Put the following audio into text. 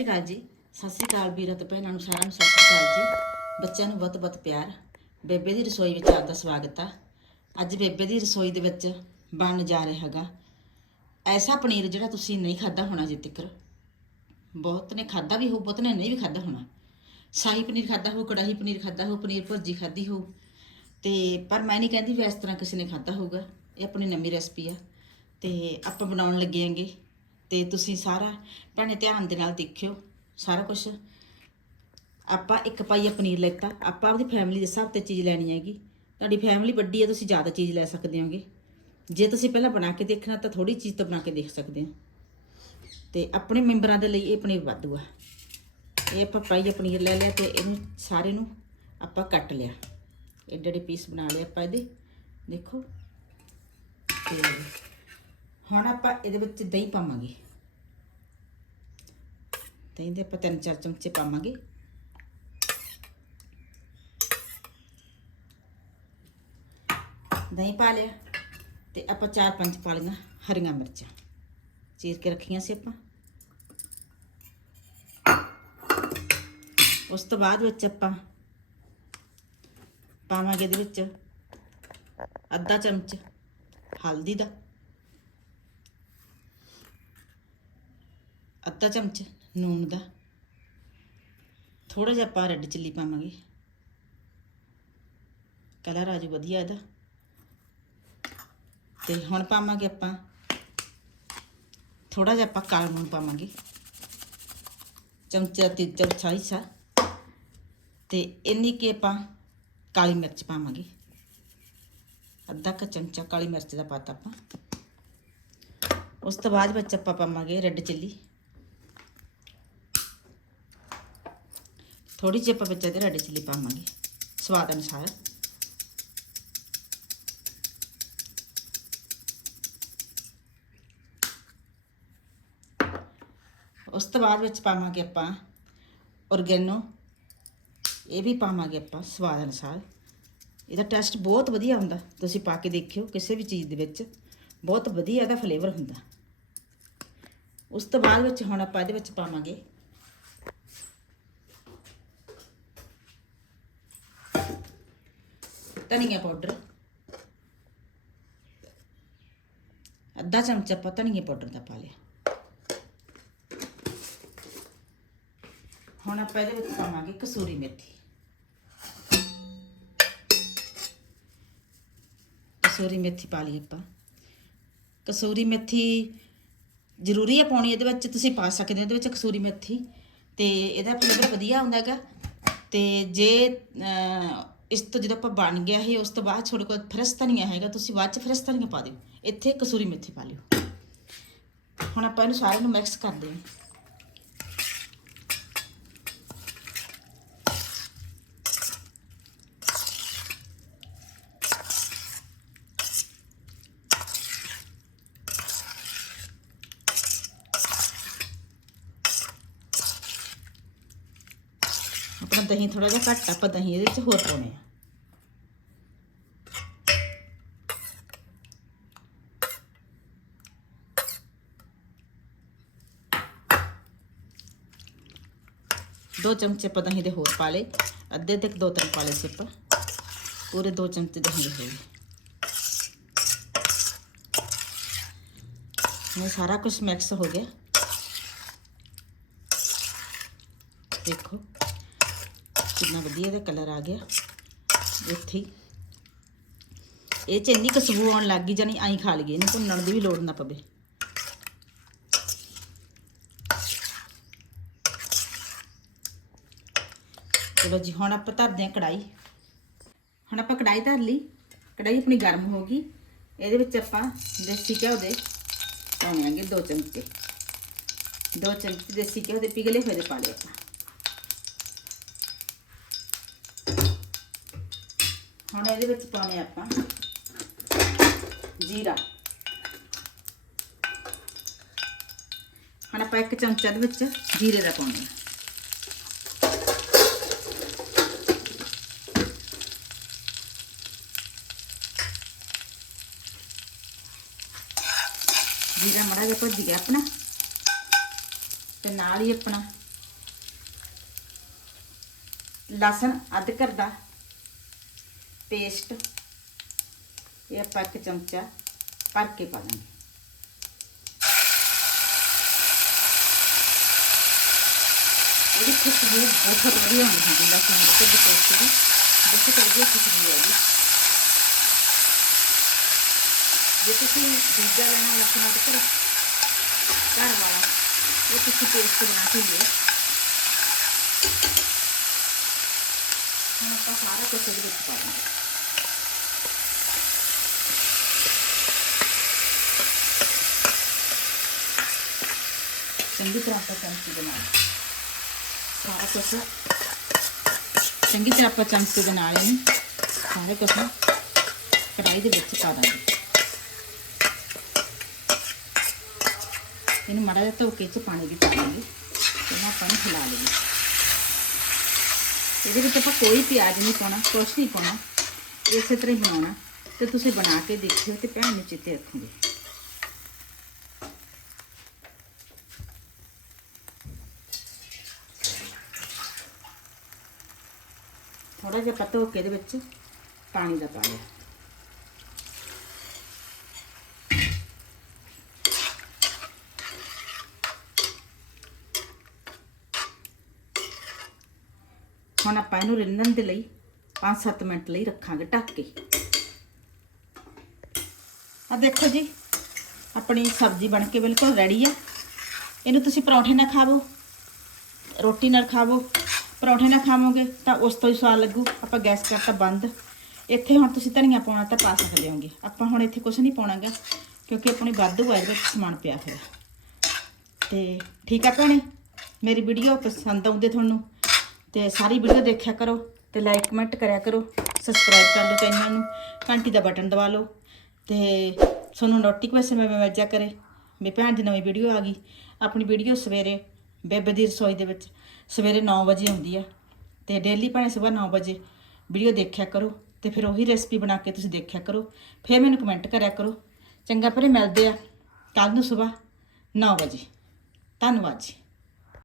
ਸ੍ਰੀ ਅਕਾਲ ਜੀ, ਸਤਿ ਸ੍ਰੀ ਅਕਾਲ ਵੀਰਾਂ ਤੇ ਭੈਣਾਂ ਨੂੰ ਸਾਰਿਆਂ ਨੂੰ, ਸਤਿ ਸ੍ਰੀ ਅਕਾਲ ਜੀ। ਬੱਚਿਆਂ ਨੂੰ ਬਹੁਤ ਬਹੁਤ ਪਿਆਰ। ਬੇਬੇ ਦੀ ਰਸੋਈ ਵਿੱਚ ਆਪਦਾ ਸਵਾਗਤ ਆ। ਅੱਜ ਬੇਬੇ ਦੀ ਰਸੋਈ ਦੇ ਵਿੱਚ ਬਣਨ ਜਾ ਰਿਹਾ ਹੈਗਾ। ਐਸਾ ਪਨੀਰ ਜਿਹੜਾ ਤੁਸੀਂ ਨਹੀਂ ਖਾਦਾ ਹੋਣਾ ਜੇ ਤੱਕ ਬਹੁਤ ਨੇ ਖਾਦਾ ਵੀ ਹੋ ਬਹੁਤ ਨੇ ਨਹੀਂ ਵੀ ਖਾਦਾ ਹੋਣਾ। ਸ਼ਾਹੀ ਪਨੀਰ ਖਾਦਾ ਹੋ ਕੜਾਹੀ ਪਨੀਰ ਖਾਦਾ ਹੋ ਪਨੀਰ ਭੁਰਜੀ ਖਾਦੀ ਹੋ ਤੇ ਪਰ ਮੈਂ ਨਹੀਂ ਕਹਿੰਦੀ ਵੀ ਇਸ ਤਰ੍ਹਾਂ ਕਿਸੇ ਨੇ ਖਾਦਾ ਹੋਊਗਾ। ਇਹ ਆਪਣੀ ਨਵੀਂ ਰੈਸਪੀ ਆ। ਤੇ ਆਪਾਂ ਬਣਾਉਣ ਲੱਗੇ ਆਂਗੇ ਤੇ ਤੁਸੀਂ ਸਾਰਾ ਭੈਣੇ ਧਿਆਨ ਦੇ ਨਾਲ ਦੇਖਿਓ, ਸਾਰਾ ਕੁਝ ਆਪਾਂ ਇੱਕ ਪਾਈਆ ਪਨੀਰ ਲੈਤਾ, ਆਪਾਂ ਆਪਣੀ ਫੈਮਿਲੀ ਦੇ ਹਿਸਾਬ ਤੇ ਚੀਜ਼ ਲੈਣੀ ਹੈਗੀ। ਤੁਹਾਡੀ ਫੈਮਿਲੀ ਵੱਡੀ ਹੈ ਤੁਸੀਂ ਜ਼ਿਆਦਾ ਚੀਜ਼ ਲੈ ਸਕਦੇ ਹੋਗੇ। ਜੇ ਤੁਸੀਂ ਪਹਿਲਾਂ ਬਣਾ ਕੇ ਦੇਖਣਾ ਤਾਂ ਥੋੜੀ ਚੀਜ਼ ਤਾਂ ਬਣਾ ਕੇ ਦੇਖ ਸਕਦੇ ਹੋ। ਤੇ ਆਪਣੇ ਮੈਂਬਰਾਂ ਦੇ ਲਈ ਇਹ ਪਨੀਰ ਵਾਧੂ ਆ। ਇਹ ਆਪਾਂ ਪਾਈਆ ਪਨੀਰ ਲੈ ਲਿਆ ਤੇ ਇਹਨੂੰ ਸਾਰੇ ਨੂੰ ਆਪਾਂ ਕੱਟ ਲਿਆ। ਏਡੇ ਏਡੇ ਪੀਸ ਬਣਾ ਲਏ ਆਪਾਂ ਇਹਦੇ, ਦੇਖੋ। ਤੇ ਹੁਣ ਆਪਾਂ ਇਹਦੇ ਵਿੱਚ ਦਹੀਂ ਪਾਵਾਂਗੇ। ਦਹੀਂ ਦੇ ਆਪਾਂ ਤਿੰਨ ਚਾਰ ਚਮਚੇ ਪਾਵਾਂਗੇ। ਦਹੀਂ ਪਾ ਲਿਆ ਤੇ ਆਪਾਂ ਚਾਰ ਪੰਜ ਪਾ ਲਈਆਂ ਹਰੀਆਂ ਮਿਰਚਾਂ। ਚੀਰ ਕੇ ਰੱਖੀਆਂ ਸੀ ਆਪਾਂ। ਉਸ ਤੋਂ ਬਾਅਦ ਵਿੱਚ ਆਪਾਂ ਪਾਵਾਂਗੇ ਇਹਦੇ ਵਿੱਚ ਅੱਧਾ ਚਮਚ ਹਲਦੀ ਦਾ। ਅੱਧਾ ਚਮਚ ਨੂਨ ਦਾ। ਥੋੜਾ ਜਿਹਾ ਆਪਾਂ ਰੈੱਡ ਚਿੱਲੀ ਪਾਵਾਂਗੇ। ਕਲਰ ਆਜੂ ਵਧੀਆ ਇਹਦਾ। ਤੇ ਹੁਣ ਪਾਵਾਂਗੇ ਆਪਾਂ ਥੋੜਾ ਜਿਹਾ ਆਪਾਂ ਕਾਲਾ ਨੂਨ ਪਾਵਾਂਗੇ। ਚਮਚਾ ਤੇ ਚਮਚਾ ਹਿੱਸਾ। ਤੇ ਇੰਨੀ ਕਿ ਆਪਾਂ ਕਾਲੀ ਮਿਰਚ ਪਾਵਾਂਗੇ। ਅੱਧਾ ਕ ਚਮਚਾ ਕਾਲੀ ਮਿਰਚ ਦਾ ਪਾਤਾ ਆਪਾਂ। ਉਸ ਤੋਂ ਬਾਅਦ ਵਿੱਚ ਆਪਾਂ ਪਾਵਾਂਗੇ ਰੈੱਡ ਚਿੱਲੀ ਥੋੜੀ ਜਿਹੀ ਆਪਾਂ ਵਿੱਚ ਇਹਦੇ ਰੈੱਡ ਚਿੱਲੀ ਪਾਵਾਂਗੇ, ਸਵਾਦ ਅਨੁਸਾਰ। ਉਸ ਤੋਂ ਬਾਅਦ ਵਿੱਚ ਪਾਵਾਂਗੇ ਆਪਾਂ ਔਰਗੈਨੋ, ਇਹ ਵੀ ਪਾਵਾਂਗੇ ਆਪਾਂ ਸਵਾਦ ਅਨੁਸਾਰ। ਇਹਦਾ ਟੇਸਟ ਬਹੁਤ ਵਧੀਆ ਹੁੰਦਾ, ਤੁਸੀਂ ਪਾ ਕੇ ਦੇਖਿਓ ਕਿਸੇ ਵੀ ਚੀਜ਼ ਦੇ ਵਿੱਚ, ਬਹੁਤ ਵਧੀਆ ਇਹਦਾ ਫਲੇਵਰ ਹੁੰਦਾ। ਉਸ ਤੋਂ ਬਾਅਦ ਵਿੱਚ ਹੁਣ ਆਪਾਂ ਇਹਦੇ ਵਿੱਚ ਪਾਵਾਂਗੇ ਧਨੀਆ ਪਾਊਡਰ। ਅੱਧਾ ਚਮਚ ਆਪਾਂ ਧਨੀਆ ਪਾਊਡਰ ਦਾ ਪਾ ਲਿਆ। ਹੁਣ ਆਪਾਂ ਇਹਦੇ ਵਿੱਚ ਪਾਵਾਂਗੇ ਕਸੂਰੀ ਮੇਥੀ। ਕਸੂਰੀ ਮੇਥੀ ਪਾ ਲਈ ਆਪਾਂ। ਕਸੂਰੀ ਮੇਥੀ ਜ਼ਰੂਰੀ ਹੈ ਪਾਉਣੀ, ਇਹਦੇ ਵਿੱਚ ਤੁਸੀਂ ਪਾ ਸਕਦੇ ਹੋ, ਇਹਦੇ ਵਿੱਚ ਕਸੂਰੀ ਮੇਥੀ। ਤੇ ਇਹਦਾ ਫਲੇਵਰ ਵਧੀਆ ਹੁੰਦਾ ਹੈਗਾ। ਤੇ ਜੇ ਇਸ ਤੋਂ ਜਦੋਂ ਆਪਾਂ ਬਣ ਗਿਆ ਇਹ ਉਸ ਤੋਂ ਬਾਅਦ ਤੁਹਾਡੇ ਕੋਲ ਫਰੈਸ਼ ਧਨੀਆ ਹੈਗਾ, ਤੁਸੀਂ ਬਾਅਦ ਚ ਫਰੈਸ਼ ਧਨੀਆ ਪਾ ਦਿਓ। ਇੱਥੇ ਕਸੂਰੀ ਮੇਥੀ ਪਾ ਲਿਓ। ਹੁਣ ਆਪਾਂ ਇਹਨੂੰ ਸਾਰੇ ਨੂੰ ਮਿਕਸ ਕਰਦੇ ਹਾਂ ਆਪਣਾ ਦਹੀਂ ਥੋੜਾ ਜਿਹਾ ਘੱਟ ਆ, ਆਪਾਂ ਦਹੀਂ ਇਹਦੇ ਵਿੱਚ ਹੋਰ ਪਾਉਣੇ ਆ ਦੋ ਚਮਚੇ ਆਪਾਂ ਦਹੀਂ ਦੇ ਹੋਰ ਪਾ ਲਏ ਅੱਧੇ ਤੱਕ ਦੋ ਤਿੰਨ ਪਾ ਲਏ ਸੀ ਆਪਾਂ ਪੂਰੇ ਦੋ ਚਮਚੇ ਦਹੀਂ ਦੇ ਹੋਏ ਇਹ ਸਾਰਾ ਕੁਝ ਮਿਕਸ ਹੋ ਗਿਆ। ਦੇਖੋ। ਕਿੰਨਾ ਵਧੀਆ ਇਹਦਾ ਕਲਰ ਆ ਗਿਆ। ਇੱਥੇ ਹੀ। ਇਹ ਚ ਇੰਨੀ ਖੁਸ਼ਬੂ ਆਉਣ ਲੱਗ ਗਈ ਜਾਨੀ ਆਈ ਖਾ ਲਈਏ, ਇਹਨੂੰ ਭੁੰਨਣ ਦੀ ਵੀ ਲੋੜ ਨਾ ਪਵੇ। ਚਲੋ ਜੀ, ਹੁਣ ਆਪਾਂ ਧਰਦੇ ਹਾਂ ਕੜਾਈ ਹੁਣ ਆਪਾਂ ਕੜਾਈ ਧਰ ਲਈ। ਕੜਾਈ ਆਪਣੀ ਗਰਮ ਹੋ ਗਈ। ਇਹਦੇ ਵਿੱਚ ਆਪਾਂ ਦੇਸੀ ਘਿਓ ਦੇ ਪਾਉਣੇ ਆਂਗੇ ਦੋ ਚਮਚੇ। ਦੋ ਚਮਚੇ ਦੇਸੀ ਘਿਓ ਦੇ ਪਿਘਲੇ ਹੋਏ ਦੇ ਪਾ ਲਏ ਆਪਾਂ। ਹੁਣ ਇਹਦੇ ਵਿੱਚ ਪਾਉਣੇ ਆਪਾਂ ਜੀਰਾ। ਹੁਣ ਆਪਾਂ ਇੱਕ ਚਮਚਾ ਦੇ ਵਿੱਚ ਜੀਰੇ ਦਾ ਪਾਉਣਾ ਜੀਰਾ ਮੜਾ ਜਿਹਾ ਭੁੱਜ ਗਿਆ ਆਪਣਾ। ਤੇ ਨਾਲ ਹੀ ਆਪਣਾ ਲਸਣ, ਅੱਧ ਕਰਦਾ ਪੇਸਟ ਇਹ ਆਪਾਂ ਇੱਕ ਚਮਚਾ ਭਰ ਕੇ ਪਾ ਦਾਂਗੇ ਇਹਦੀ ਖੁਸ਼ਬੂ ਬਹੁਤ ਵਧੀਆ ਹੁੰਦੀ ਹੈ ਲਸਣ ਦੇ ਤੇ ਪੇਸਟ ਦੀ ਬਹੁਤ ਵਧੀਆ ਖੁਸ਼ਬੂ ਹੈ ਜੀ ਜੇ ਤੁਸੀਂ ਦੂਜਾ ਲੈਣਾ ਲਸਣ ਅਦਰਕ ਘਰ ਵਾਲਾ ਉਹ ਤੁਸੀਂ ਪੇਸਟ ਬਣਾ ਕੇ ਲਿਓ ਹੁਣ ਆਪਾਂ ਸਾਰਾ ਕੁਝ ਇਹਦੇ ਵਿੱਚ ਪਾ ਦਾਂਗੇ ਚੰਗੀ ਤਰ੍ਹਾਂ ਆਪਾਂ ਚਮਚੀ ਦੇ ਨਾਲ। ਸਾਰਾ ਕੁਛ। ਚੰਗੀ ਤਰ੍ਹਾਂ ਆਪਾਂ ਚਮਚੀ ਦੇ ਨਾਲ ਇਹਨੂੰ ਸਾਰੇ ਕੁਛ ਕੜਾਈ ਦੇ ਵਿੱਚ ਪਾ ਦਾਂਗੇ। ਇਹਨੂੰ ਮਾੜਾ ਜਿਹਾ ਧੋ ਕੇ ਚ ਪਾਣੀ ਵੀ ਪਾ ਦਾਂਗੇ। ਇਹਨਾਂ ਆਪਾਂ ਨੂੰ ਹਿਲਾ ਲਈਏ। ਇਹਦੇ ਵਿੱਚ ਆਪਾਂ ਕੋਈ ਪਿਆਜ਼ ਨਹੀਂ ਪਾਉਣਾ, ਕੁਛ ਨਹੀਂ ਪਾਉਣਾ। ਇਸੇ ਤਰ੍ਹਾਂ ਹੀ ਬਣਾਉਣਾ ਤੇ ਤੁਸੀਂ ਬਣਾ ਕੇ ਦੇਖਿਓ ਤੇ ਭੈਣ ਨੂੰ ਚਿੱਤੇ ਰੱਖੋਗੇ। ਥੋੜਾ ਜਿਹਾ ਪੱਤਾ ਹੋ ਕੇ ਇਹਦੇ ਵਿੱਚ ਪਾਣੀ ਦਾ ਪਾ ਲਿਆ। ਹੁਣ ਆਪਾਂ ਇਹਨੂੰ ਰਿੰਨਣ ਦੇ ਲਈ 5-7 ਮਿੰਟ ਲਈ ਰੱਖਾਂਗੇ ਢੱਕ ਕੇ। ਆ ਦੇਖੋ ਜੀ, ਆਪਣੀ ਸਬਜ਼ੀ ਬਣ ਕੇ ਬਿਲਕੁਲ ਰੈਡੀ ਆ। ਇਹਨੂੰ ਤੁਸੀਂ ਪਰੌਂਠੇ ਨਾਲ ਖਾਵੋ, ਰੋਟੀ ਨਾਲ ਖਾਵੋ ਪਰੌਂਠੇ ਨਾਲ ਖਾਵੋਗੇ ਤਾਂ ਉਸ ਤੋਂ ਹੀ ਸਵਾਦ ਲੱਗੂ। ਆਪਾਂ ਗੈਸ ਕਰਤਾ ਬੰਦ। ਇੱਥੇ ਹੁਣ ਤੁਸੀਂ ਧਨੀਆ ਪਾਉਣਾ ਤਾਂ ਪਾ ਸਕਦੇ ਹੋਗੇ। ਆਪਾਂ ਹੁਣ ਇੱਥੇ ਕੁਝ ਨਹੀਂ ਪਾਉਣਾਗਾ, ਕਿਉਂਕਿ ਆਪਣੀ ਵਾਧੂ ਆ ਵਿੱਚ ਸਮਾਨ ਪਿਆ ਹੋਇਆ। ਤੇ ਠੀਕ ਆ ਭੈਣੇ, ਮੇਰੀ ਵੀਡੀਓ ਪਸੰਦ ਆਉਂਦੇ ਤੁਹਾਨੂੰ, ਤੇ ਸਾਰੀ ਵੀਡੀਓ ਦੇਖਿਆ ਕਰੋ ਤੇ ਲਾਈਕ ਕਮੈਂਟ ਕਰਿਆ ਕਰੋ ਸਬਸਕ੍ਰਾਈਬ ਕਰ ਲਓ ਚੈਨਲ ਨੂੰ, ਘੰਟੀ ਦਾ ਬਟਨ ਦਬਾ ਲਓ, ਤੇ ਤੁਹਾਨੂੰ ਨੋਟੀਫਿਕੇਸ਼ਨ ਮੈਂ ਵਜਾ ਕਰੇ। ਮੇਰੀ ਭੈਣ ਦੀ ਨਵੀਂ ਵੀਡੀਓ ਆ ਗਈ। ਆਪਣੀ ਵੀਡੀਓ ਸਵੇਰੇ ਬੇਬੇ ਦੀ ਰਸੋਈ ਦੇ ਵਿੱਚ ਸਵੇਰੇ 9 ਵਜੇ ਆਉਂਦੀ ਆ ਤੇ ਡੇਲੀ ਭਾਵੇਂ ਸਵੇਰ 9 ਵਜੇ ਵੀਡੀਓ ਦੇਖਿਆ ਕਰੋ ਤੇ ਫਿਰ ਉਹੀ ਰੈਸਪੀ ਬਣਾ ਕੇ ਤੁਸੀਂ ਦੇਖਿਆ ਕਰੋ, ਫਿਰ ਮੈਨੂੰ ਕਮੈਂਟ ਕਰਿਆ ਕਰੋ। ਚੰਗਾ ਭਰੇ ਮਿਲਦੇ ਆ ਕੱਲ ਨੂੰ ਸਵੇਰ 9 ਵਜੇ। ਧੰਨਵਾਦ ਜੀ।